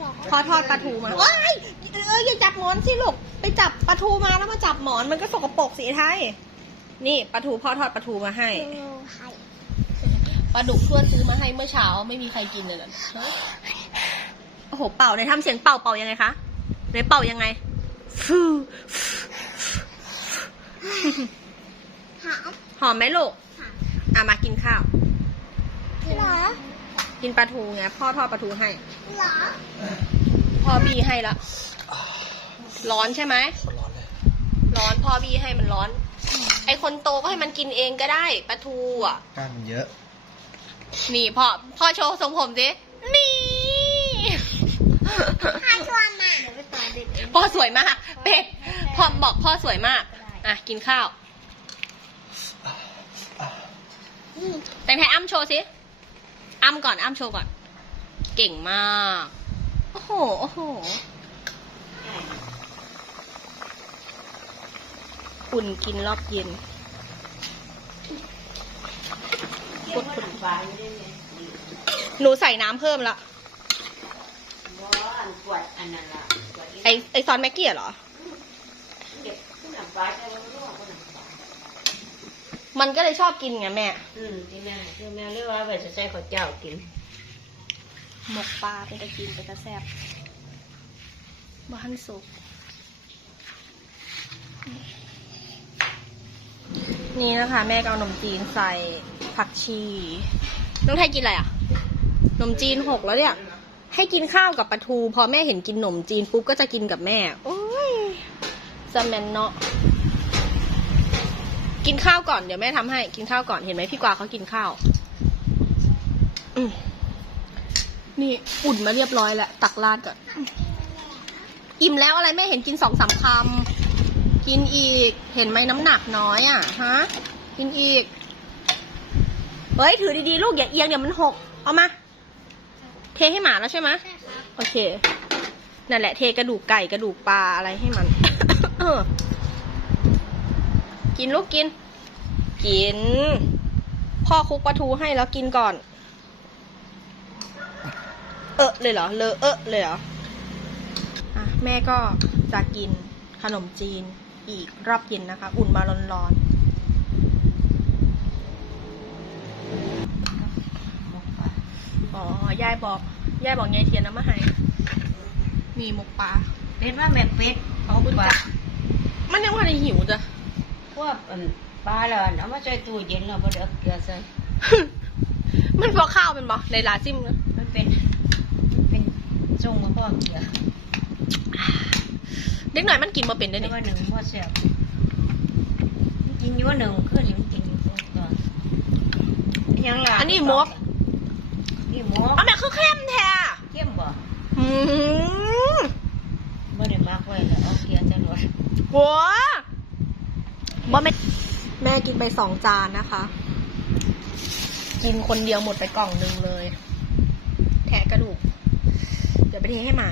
หรอพ่อทอดปลาทูมาว้ายเอออย่าจับหมอนสิลูก ไปจับปลาทูมาแล้วมาจับหมอนมันก็สกปรกสีไทย นี่ปลาทูพ่อทอดปลาทูมาให้ดูให้ปลาดุกเพื่อนซื้อมาให้เมื่อเช้าไม่มีใครกินเลยนะโอ้โหเป่าไหนทำเสียงเป่าเป่ายังไงคะไหนเป่ายังไงฟูหาหอมไหมลูกหาอะมากินข้าวเหรอ กินปลาทูไงพ่อทอดปลาทูให้เหรอพ่อบีให้ละ ร้อนใช่ไหม คนร้อนเลยร้อนพ่อบีให้มันร้อน ไอคนโตก็ให้มันกินเองก็ได้ปลาทูอะ กล้างมันเยอะ นี่พ่อพ่อโชว์ทรงผมสินี่ถ้าชวนมาพ่อสวยมาก เป็ดพ่อบอกพ่อสวยมาก อะ กินข้าวอืมแต่งไทยอ้ำโชว์สิ อ้ำก่อนอ้ำโชว์ก่อน เก่งมาก โอ้โห โอ้โห อุ่นกินรอบเย็นกดกดหนูใส่น้ำเพิ่มละว่าอันกวดอันนั้นล่ะกวไอไอซอสแม็กกี้เหรอ ม่รู้ว่าผู้นำปลามันก็เลยชอบกินไงแม่ อืมที่แม่ที่แม่เรียกว่าไปจะใช้ข้าวเจ้ากิน หมกปลาเป็นตะกินเป็นตะแซบบ้านสุก นี่นะคะ แม่ก็เอาขนมจีนใส่ผักชี น้องไทยกินอะไรอะขนมจีนหกแล้วเนี่ย ให้กินข้าวกับปลาทู พอแม่เห็นกินขนมจีนปุ๊บก็จะกินกับแม่ โอ้ยจะแมนเนาะ กินข้าวก่อนเดี๋ยวแม่ทำให้ กินข้าวก่อนเห็นไหมพี่กวาเขากินข้าวอืมนี่อุ่นมาเรียบร้อยแล้วตักราดก่อนอิ่มแล้วอะไรแม่เห็นกินสองสามคำกินอีก เห็นไหมน้ำหนักน้อยอะฮะกินอีกเฮ้ยถือดีๆลูกอย่าเอียงเดี๋ยวมันหกเอามา เทให้หมาแล้วใช่ไหมใช่ครับโอเค นั่นแหละเทกระดูกไก่กระดูกปลาอะไรให้มันเออ กินลูกกิน กิน พ่อคลุกปลาทูให้แล้วกินก่อน เออเลยเหรอเลอะเออเลยเหรออะแม่ก็จะกินขนมจีนอีกรอบเย็นนะคะ อุ่นมาร้อนๆอ๋อยายบอก ยายบอกยายเทียนน้ำมาให้มีหมกปลา เป็นว่าแม่เป็ดเขาปลามันยังว่าในหิวจ้ะ พวกอันปลาแล้วเอามาใส่ตู้เย็นเราบ่ได้เอาเกลือใส่มันพอข้าวเป็นบ่ในลาซิมนะมันเป็นมันเป็นทรงมาพ่อเกลือเด็กหน่อยมันกินมาเป็นได้แต่นี่ว่าหนึ่งพ่อแซ่บมันกินอยู่ว่าหนึ่งขึ้นนี่มันกินอยู่ตัวตัวยังล่ะอันนี้มกนี่หมกเอาแม่คือเข้มแท้เข้มบ่อืมบ่ได้มักไว้แล้วเอาเกลือจะรวดหัว บ่แม่แม่กินไปสองจานนะคะ กินคนเดียวหมดไปกล่องหนึ่งเลย แทะกระดูก เดี๋ยวไปเทให้หมา